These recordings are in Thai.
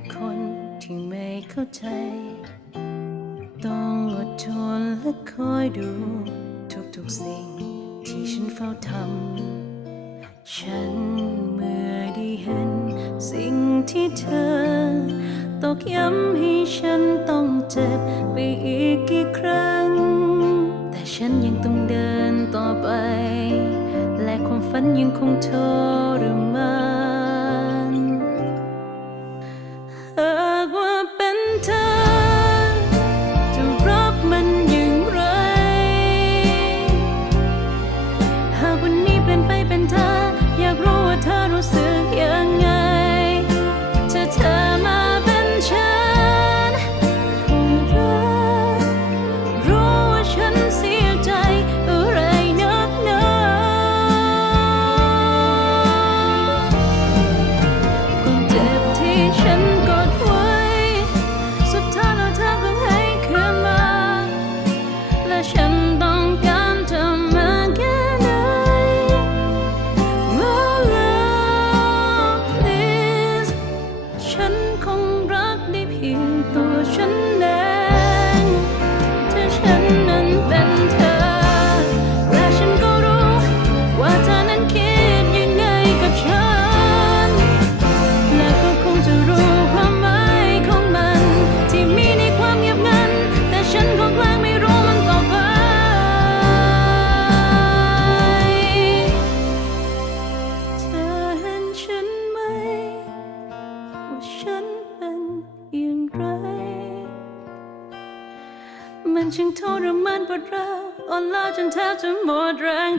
ับคนที่ไม่เข้าใจ ต้องอดทนและคอยดูทุกๆสิ่งที่ฉันเฝ้าทำ ฉันเมื่อได้เห็นสิ่งที่เธอ ตอกย้ำให้ฉันต้องเจ็บไปอีกกี่ครั้ง แต่ฉันยังต้องเดินต่อไป และความฝันยังคงทรมาน 多绚。chinh thô rơm mơn bột rơ Ôn lo chân theo chân mô rang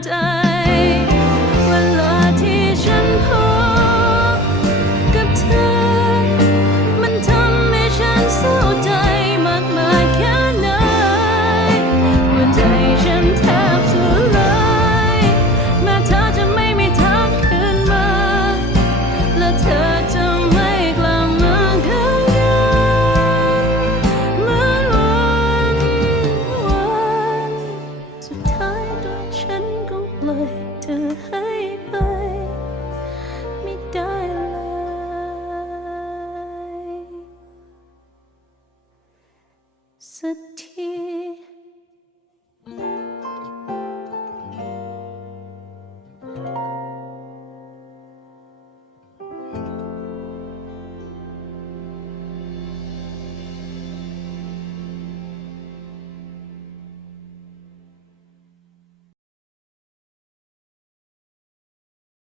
सत